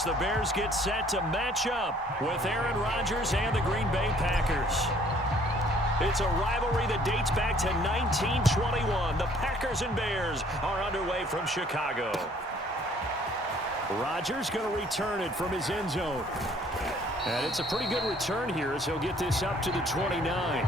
as the Bears get set to match up with Aaron Rodgers and the Green Bay Packers. It's a rivalry that dates back to 1921. The Packers and Bears are underway from Chicago. Rodgers going to return it from his end zone. And it's a pretty good return here as he'll get this up to the 29.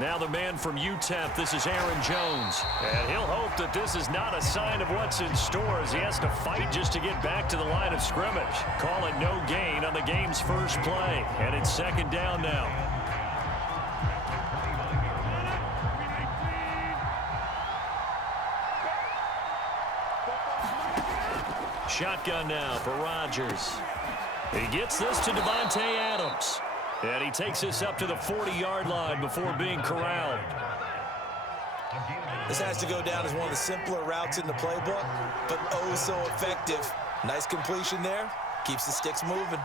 Now the man from UTEP, this is Aaron Jones. And he'll hope that this is not a sign of what's in store as he has to fight just to get back to the line of scrimmage. Call it no gain on the game's first play. And it's second down now. Shotgun now for Rodgers. He gets this to Davante Adams. And he takes this up to the 40-yard line before being corralled. This has to go down as one of the simpler routes in the playbook, but oh so effective. Nice completion there. Keeps the sticks moving.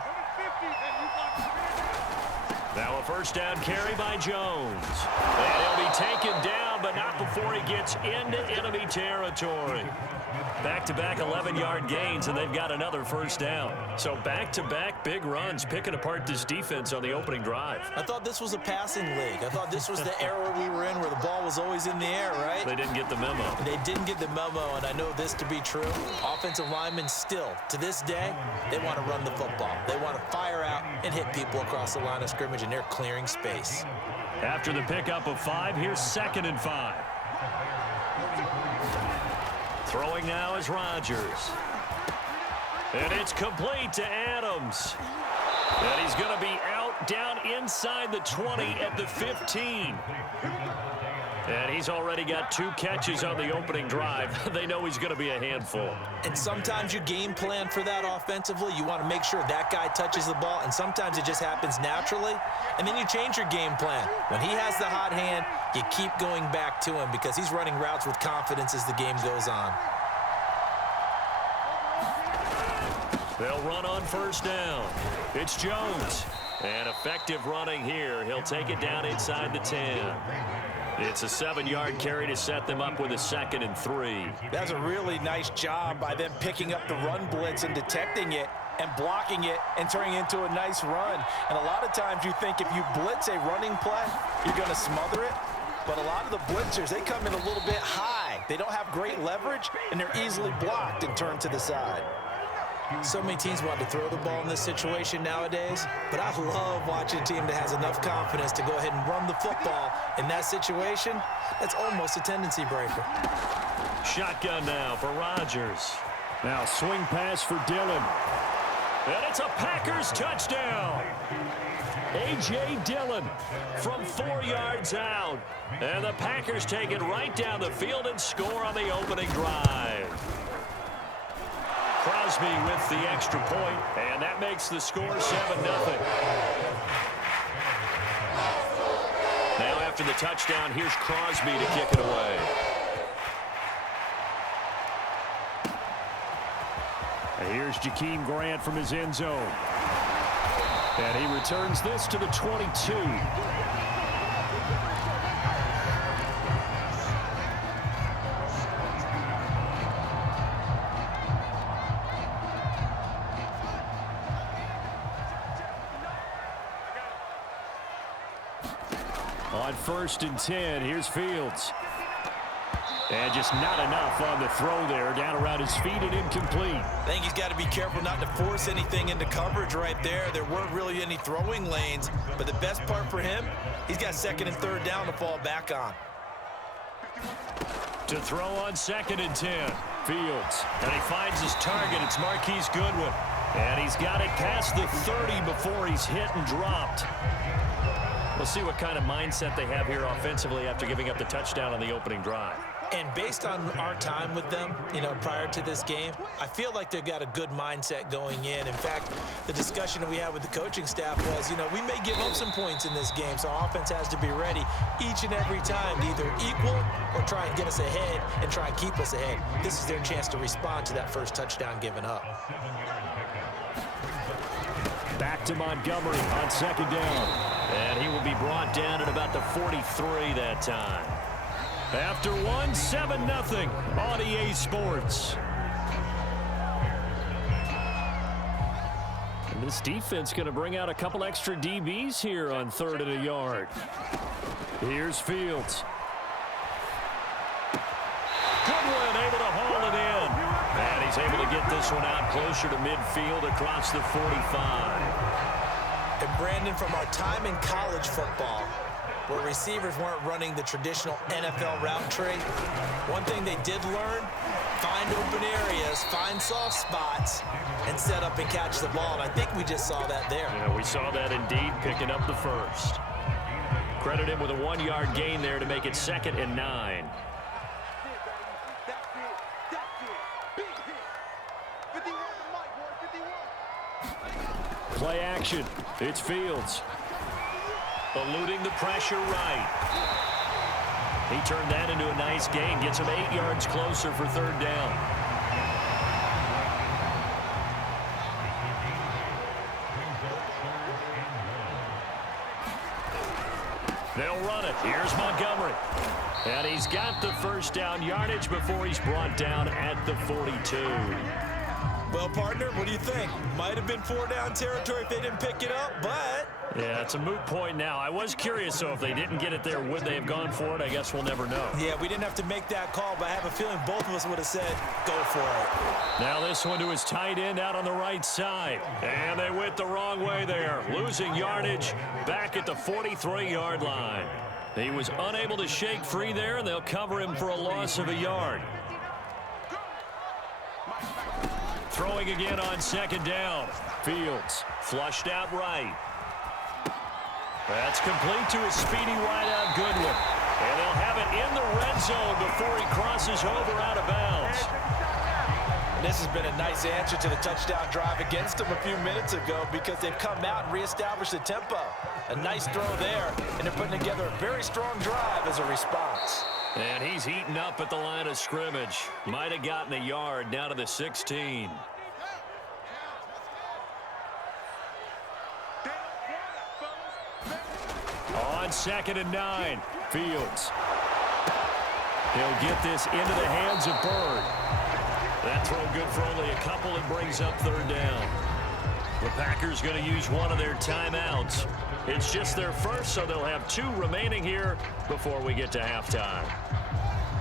Now a first down carry by Jones. And he'll be taken down, but not before he gets into enemy territory. Back-to-back 11-yard gains, and they've got another first down. So back-to-back big runs, picking apart this defense on the opening drive. I thought this was a passing league. I thought this was the era we were in where the ball was always in the air, right? They didn't get the memo. They didn't get the memo, and I know this to be true. Offensive linemen still, to this day, they want to run the football. They want to fire out and hit people across the line of scrimmage, and they're clearing space. After the pickup of 5, here's 2nd and 5. Throwing now is Rodgers. And it's complete to Adams. And he's going to be out down inside the 20 at the 15. And he's already got 2 catches on the opening drive. They know he's going to be a handful. And sometimes you game plan for that offensively. You want to make sure that guy touches the ball, and sometimes it just happens naturally. And then you change your game plan. When he has the hot hand, you keep going back to him because he's running routes with confidence as the game goes on. They'll run on first down. It's Jones. And effective running here. He'll take it down inside the 10. It's a 7-yard carry to set them up with a 2nd and 3. That's a really nice job by them picking up the run blitz and detecting it and blocking it and turning it into a nice run. And a lot of times you think if you blitz a running play, you're going to smother it. But a lot of the blitzers, they come in a little bit high. They don't have great leverage, and they're easily blocked and turned to the side. So many teams want to throw the ball in this situation nowadays, but I love watching a team that has enough confidence to go ahead and run the football in that situation. That's almost a tendency breaker. Shotgun now for Rodgers. Now swing pass for Dillon. And it's a Packers touchdown. A.J. Dillon from 4 yards out. And the Packers take it right down the field and score on the opening drive. Crosby with the extra point, and that makes the score 7-0. Now after the touchdown, here's Crosby to kick it away. And here's Jakeem Grant from his end zone. And he returns this to the 22. On 1st and 10, here's Fields. And just not enough on the throw there. Down around his feet and incomplete. I think he's got to be careful not to force anything into coverage right there. There weren't really any throwing lanes. But the best part for him, he's got 2nd and 3rd down to fall back on. To throw on 2nd and 10. Fields. And he finds his target. It's Marquise Goodwin. And he's got it past the 30 before he's hit and dropped. We'll see what kind of mindset they have here offensively after giving up the touchdown on the opening drive. And based on our time with them, prior to this game, I feel like they've got a good mindset going in. In fact, the discussion that we had with the coaching staff was, we may give up some points in this game, so our offense has to be ready each and every time to either equal or try and get us ahead and try and keep us ahead. This is their chance to respond to that first touchdown given up. Back to Montgomery on second down. And he will be brought down at about the 43 that time. After one, 7-0 on EA Sports. And this defense going to bring out a couple extra DBs here on 3rd and a yard. Here's Fields. Goodwin able to haul it in. And he's able to get this one out closer to midfield across the 45. And Brandon, from our time in college football, where receivers weren't running the traditional NFL route tree, one thing they did learn, find open areas, find soft spots, and set up and catch the ball. And I think we just saw that there. Yeah, we saw that indeed, picking up the first. Credit him with a 1-yard gain there to make it 2nd and 9. Play action. It's Fields. Eluding the pressure right. He turned that into a nice gain. Gets him 8 yards closer for 3rd down. They'll run it. Here's Montgomery. And he's got the first down yardage before he's brought down at the 42. Well, partner, what do you think? Might have been 4-down territory if they didn't pick it up, but... Yeah, it's a moot point now. I was curious, so if they didn't get it there, would they have gone for it? I guess we'll never know. Yeah, we didn't have to make that call, but I have a feeling both of us would have said, go for it. Now this one to his tight end out on the right side. And they went the wrong way there. Losing yardage back at the 43-yard line. He was unable to shake free there, and they'll cover him for a loss of a yard. Throwing again on 2nd down. Fields flushed out right. That's complete to his speedy wideout Goodwin. And they'll have it in the red zone before he crosses over out of bounds. And this has been a nice answer to the touchdown drive against them a few minutes ago because they've come out and reestablished the tempo. A nice throw there, and they're putting together a very strong drive as a response. And he's heating up at the line of scrimmage. Might have gotten a yard down to the 16. On 2nd and 9, Fields. He'll get this into the hands of Bird. That throw good for only a couple and brings up 3rd down. The Packers going to use one of their timeouts. It's just their first, so they'll have 2 remaining here before we get to halftime.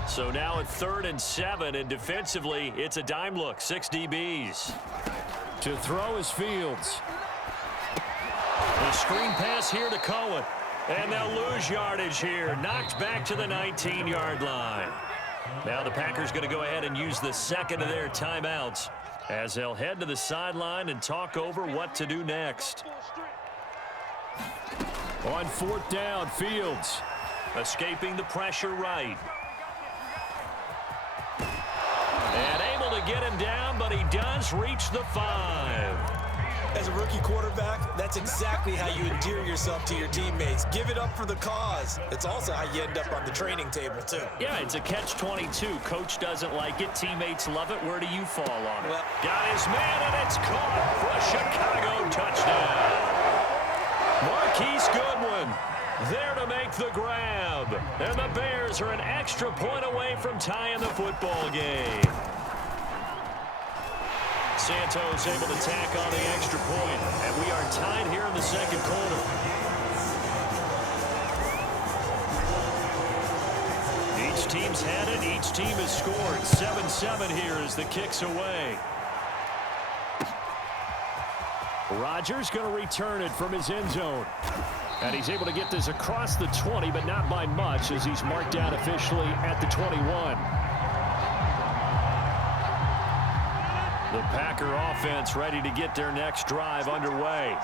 So now at 3rd and 7, and defensively, it's a dime look, 6 DBs. To throw is Fields. The screen pass here to Cohen. And they'll lose yardage here. Knocked back to the 19-yard line. Now the Packers going to go ahead and use the second of their timeouts as they'll head to the sideline and talk over what to do next. On 4th down, Fields escaping the pressure right. And able to get him down, but he does reach the 5. As a rookie quarterback, that's exactly how you endear yourself to your teammates. Give it up for the cause. It's also how you end up on the training table, too. Yeah, it's a catch-22. Coach doesn't like it. Teammates love it. Where do you fall on it? Well, got his man, and it's caught for a Chicago touchdown. Marquise Goodwin there to make the grab. And the Bears are an extra point away from tying the football game. Santos able to tack on the extra point, and we are tied here in the 2nd quarter. Each team's had it. Each team has scored. 7-7 here as the kick's away. Rodgers going to return it from his end zone. And he's able to get this across the 20, but not by much as he's marked down officially at the 21. The Packer offense ready to get their next drive underway.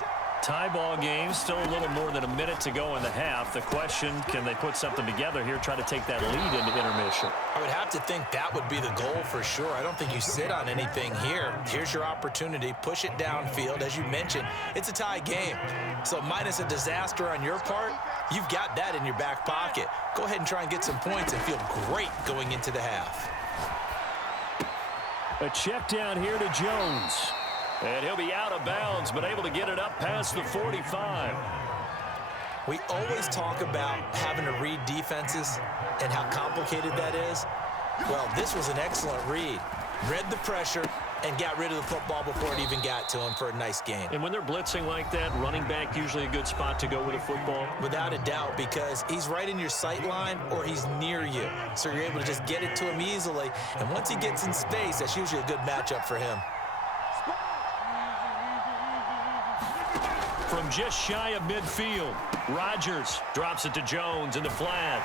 Tie ball game, still a little more than a minute to go in the half. The question, can they put something together here, try to take that lead into intermission? I would have to think that would be the goal for sure. I don't think you sit on anything here. Here's your opportunity. Push it downfield. As you mentioned, it's a tie game. So minus a disaster on your part, you've got that in your back pocket. Go ahead and try and get some points and feel great going into the half. A check down here to Jones. And he'll be out of bounds, but able to get it up past the 45. We always talk about having to read defenses and how complicated that is. Well, this was an excellent read. Read the pressure and got rid of the football before it even got to him for a nice gain. And when they're blitzing like that, running back usually a good spot to go with a football? Without a doubt, because he's right in your sight line or he's near you. So you're able to just get it to him easily. And once he gets in space, that's usually a good matchup for him. From just shy of midfield, Rodgers drops it to Jones in the flat.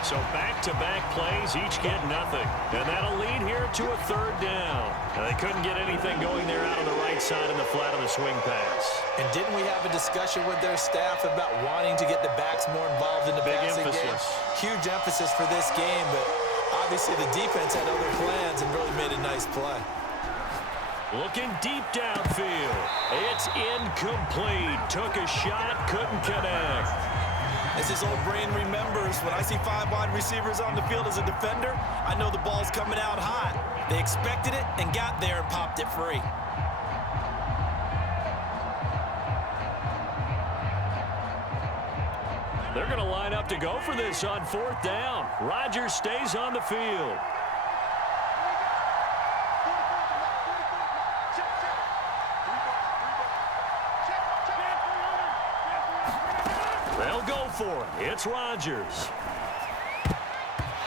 So back-to-back plays, each get nothing. And that'll lead here to a third down. And they couldn't get anything going there out on the right side in the flat on the swing pass. And didn't we have a discussion with their staff about wanting to get the backs more involved in the passing game? Huge emphasis for this game, but obviously the defense had other plans and really made a nice play. Looking deep downfield. It's incomplete. Took a shot, couldn't connect. As his old brain remembers, when I see 5 wide receivers on the field as a defender, I know the ball's coming out hot. They expected it and got there and popped it free. They're going to line up to go for this on 4th down. Rodgers stays on the field. They'll go for it. It's Rodgers.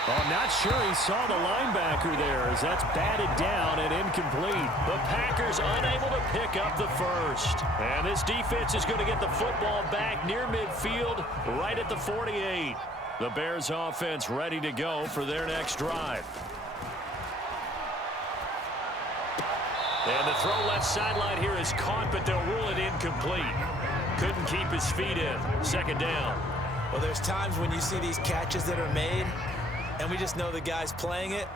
Oh, not sure he saw the linebacker there as that's batted down and incomplete. The Packers unable to pick up the first. And this defense is going to get the football back near midfield, right at the 48. The Bears offense ready to go for their next drive. And the throw left sideline here is caught, but they'll rule it incomplete. Couldn't keep his feet in. 2nd down. Well, there's times when you see these catches that are made, and we just know the guys playing it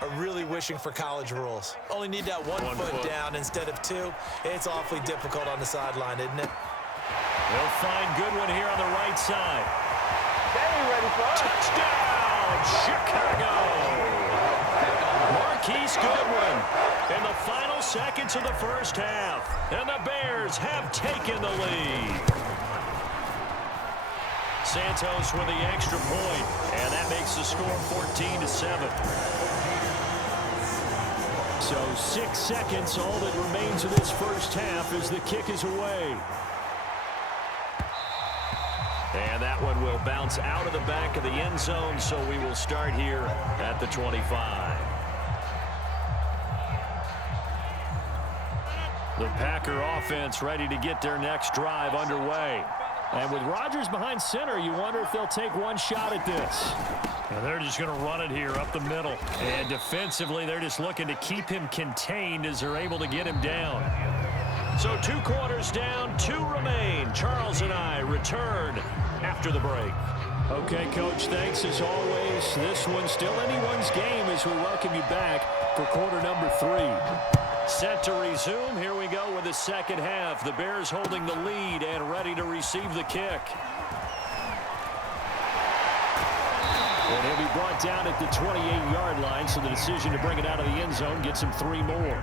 are really wishing for college rules. Only need that one foot down instead of 2. It's awfully difficult on the sideline, isn't it? They'll find Goodwin here on the right side. They ready for us. Touchdown, Chicago! Marquise Goodwin in the final seconds of the first half. And the Bears have taken the lead. Santos with the extra point, and that makes the score 14-7. So 6 seconds, all that remains of this first half as the kick is away. And that one will bounce out of the back of the end zone, so we will start here at the 25. The Packer offense ready to get their next drive underway. And with Rodgers behind center, you wonder if they'll take one shot at this. And they're just going to run it here up the middle. And defensively, they're just looking to keep him contained as they're able to get him down. So 2 quarters down, 2 remain. Charles and I return after the break. Okay, Coach, thanks as always. This one's still anyone's game as we welcome you back for quarter number 3. Set to resume. Here we go with the second half. The Bears holding the lead and ready to receive the kick. And he'll be brought down at the 28-yard line, so the decision to bring it out of the end zone gets him 3 more.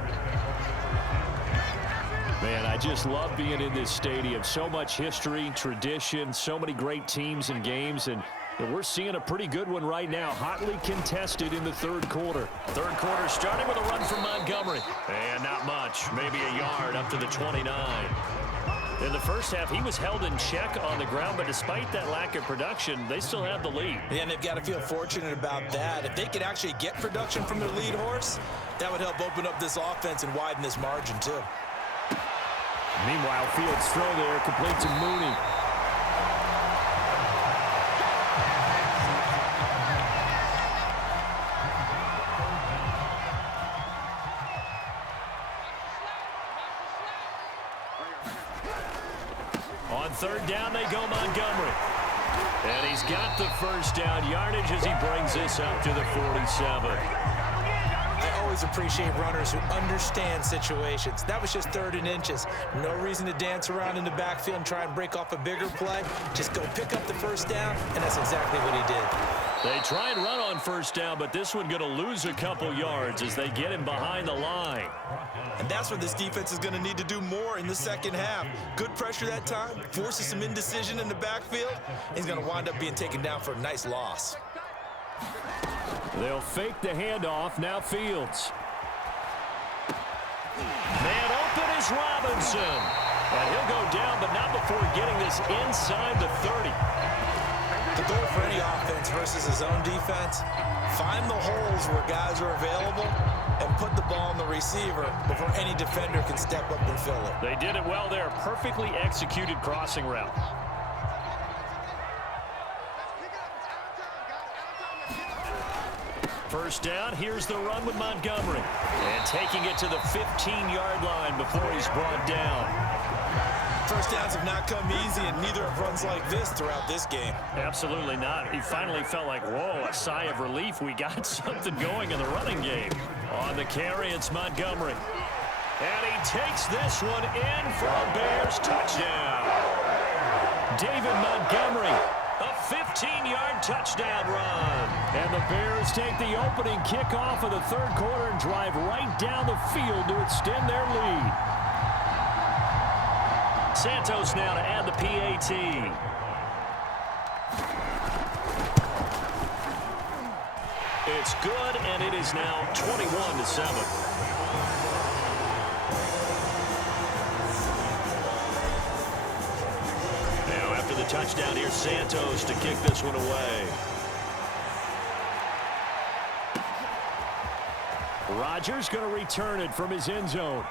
Man, I just love being in this stadium. So much history, tradition, so many great teams and games, and we're seeing a pretty good one right now, hotly contested in the 3rd quarter. 3rd quarter starting with a run from Montgomery. And not much, maybe a yard up to the 29. In the first half, he was held in check on the ground, but despite that lack of production, they still have the lead. Yeah, and they've got to feel fortunate about that. If they could actually get production from their lead horse, that would help open up this offense and widen this margin too. Meanwhile, Fields' throw there complete to Mooney. third down they go, Montgomery. And he's got the first down yardage as he brings this up to the 47. I always appreciate runners who understand situations. That was just 3rd and inches. No reason to dance around in the backfield and try and break off a bigger play. Just go pick up the first down, and that's exactly what he did. They try and run on first down, but this one going to lose a couple yards as they get him behind the line. And that's what this defense is going to need to do more in the second half. Good pressure that time, forces some indecision in the backfield. He's going to wind up being taken down for a nice loss. They'll fake the handoff. Now Fields. Man open is Robinson. And he'll go down, but not before getting this inside the 30. The goal for any offense versus his own defense, find the holes where guys are available and put the ball on the receiver before any defender can step up and fill it. They did it well there. Perfectly executed crossing route. First down, here's the run with Montgomery. And taking it to the 15-yard line before he's brought down. First downs have not come easy, and neither have runs like this throughout this game. Absolutely not. He finally felt like, whoa, a sigh of relief. We got something going in the running game. On the carry, it's Montgomery. And he takes this one in for a Bears touchdown. David Montgomery, a 15-yard touchdown run. And the Bears take the opening kickoff of the third quarter and drive right down the field to extend their lead. Santos now to add the PAT. It's good, and it is now 21-7. Now after the touchdown, here's Santos to kick this one away. Rodgers going to return it from his end zone.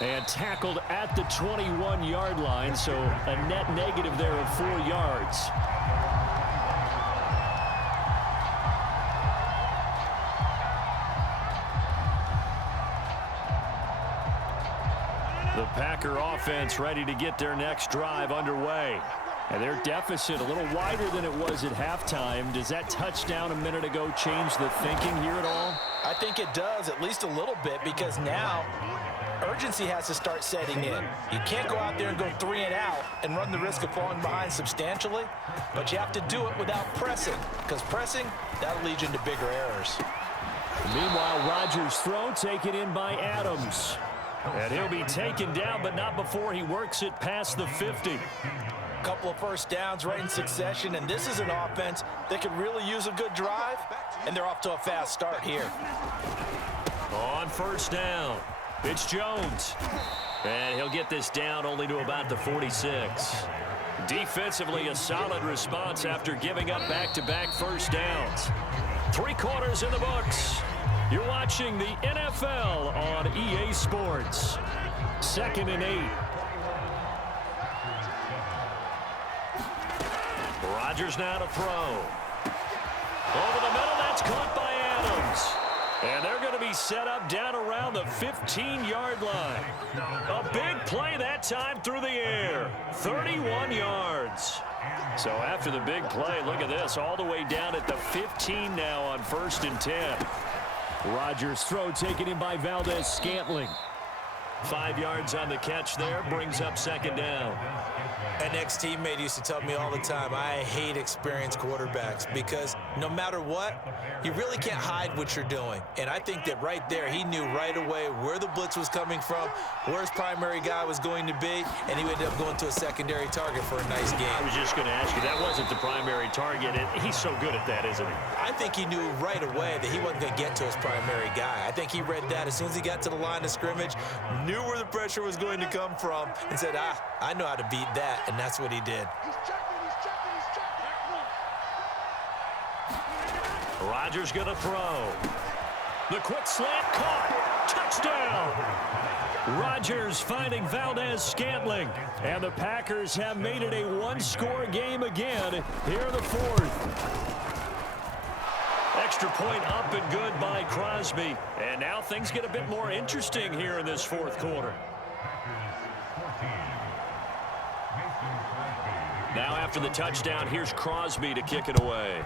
And tackled at the 21-yard line, so a net negative there of 4 yards. The Packer offense ready to get their next drive underway. And their deficit a little wider than it was at halftime. Does that touchdown a minute ago change the thinking here at all? I think it does, at least a little bit, because now urgency has to start setting in. You can't go out there and go 3 and out and run the risk of falling behind substantially, but you have to do it without pressing, because pressing, that'll lead you into bigger errors. Meanwhile, Rodgers' throw taken in by Adams. And he'll be taken down, but not before he works it past the 50. Couple of first downs right in succession, and this is an offense that could really use a good drive, and they're off to a fast start here. On first down, it's Jones. And he'll get this down only to about the 46. Defensively, a solid response after giving up back-to-back first downs. 3 quarters in the books. You're watching the NFL on EA Sports. 2nd and 8. Rodgers now to throw. Over the middle, that's caught by Adams. And they're going to be set up down around the 15-yard line. A big play that time through the air. 31 yards. So after the big play, look at this, all the way down at the 15 now on 1st and 10. Rodgers' throw taken in by Valdez-Scantling. 5 yards on the catch there, brings up 2nd down. An ex-teammate used to tell me all the time, I hate experienced quarterbacks because no matter what, you really can't hide what you're doing. And I think that right there, he knew right away where the blitz was coming from, where his primary guy was going to be, and he ended up going to a secondary target for a nice game. I was just going to ask you, that wasn't the primary target. He's so good at that, isn't he? I think he knew right away that he wasn't going to get to his primary guy. I think he read that as soon as he got to the line of scrimmage, knew where the pressure was going to come from, and said, I know how to beat that, and that's what he did. Rodgers going to throw. The quick slant caught. Touchdown. Rodgers finding Valdez-Scantling. And the Packers have made it a one-score game again here in the 4th. Extra point up and good by Crosby. And now things get a bit more interesting here in this 4th quarter. Now after the touchdown, here's Crosby to kick it away.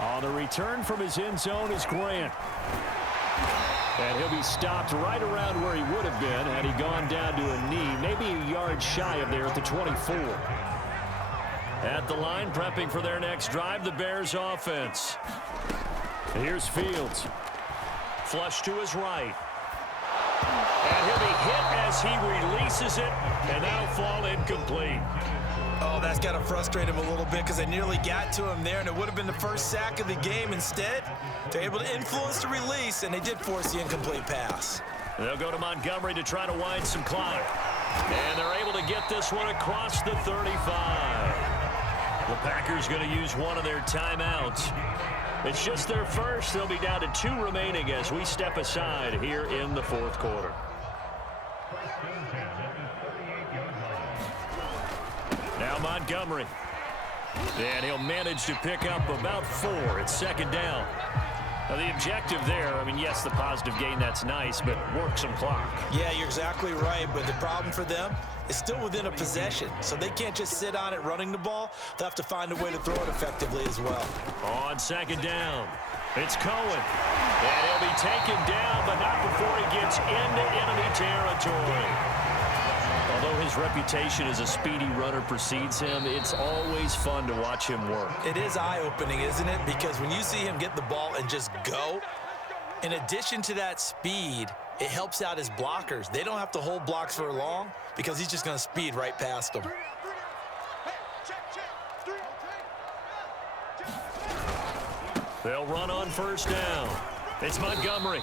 On the return from his end zone is Grant. And he'll be stopped right around where he would have been had he gone down to a knee, maybe a yard shy of there at the 24. At the line, prepping for their next drive, the Bears offense. Here's Fields. Flush to his right. And he'll be hit as he releases it, and that'll fall incomplete. Oh, that's got to frustrate him a little bit because they nearly got to him there, and it would have been the first sack of the game. Instead, they're able to influence the release, and they did force the incomplete pass. They'll go to Montgomery to try to wind some clock. And they're able to get this one across the 35. The Packers going to use one of their timeouts. It's just their first. They'll be down to 2 remaining as we step aside here in the fourth quarter. Now Montgomery. And he'll manage to pick up about 4. It's second down. Now the objective there, I mean, yes, the positive gain, that's nice, but work some clock. Yeah, you're exactly right, but the problem for them is still within a possession, so they can't just sit on it running the ball. They'll have to find a way to throw it effectively as well. On second down, it's Cohen. And he'll be taken down, but not before he gets into enemy territory. Although his reputation as a speedy runner precedes him, it's always fun to watch him work. It is eye-opening, isn't it? Because when you see him get the ball and just go, in addition to that speed, it helps out his blockers. They don't have to hold blocks for long because he's just going to speed right past them. They'll run on first down. It's Montgomery.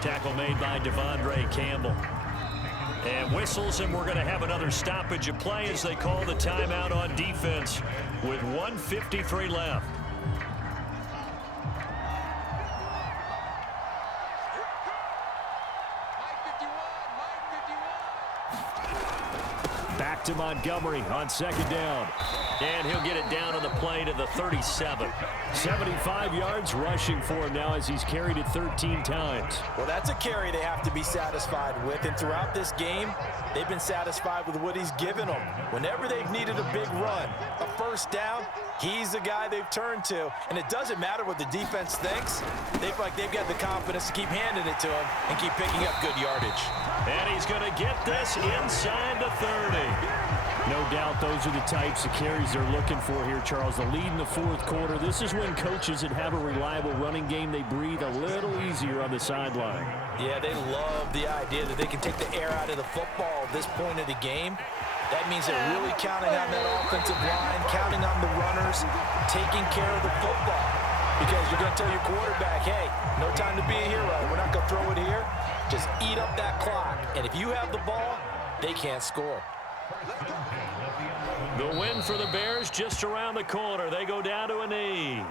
Tackle made by Devondre Campbell. And whistles, and we're going to have another stoppage of play as they call the timeout on defense with 1:53 left. Back to Montgomery on second down. And he'll get it down on the play to the 37. 75 yards rushing for him now as he's carried it 13 times. Well, that's a carry they have to be satisfied with. And throughout this game, they've been satisfied with what he's given them. Whenever they've needed a big run, a first down, he's the guy they've turned to. And it doesn't matter what the defense thinks. They feel like they've got the confidence to keep handing it to him and keep picking up good yardage. And he's going to get this inside the 30. No doubt those are the types of carries they're looking for here, Charles. The lead in the fourth quarter. This is when coaches that have a reliable running game, they breathe a little easier on the sideline. Yeah, they love the idea that they can take the air out of the football at this point of the game. That means they're really counting on that offensive line, counting on the runners, taking care of the football. Because you're going to tell your quarterback, hey, no time to be a hero. We're not going to throw it here. Just eat up that clock. And if you have the ball, they can't score. The win for the Bears just around the corner. They go down to a knee.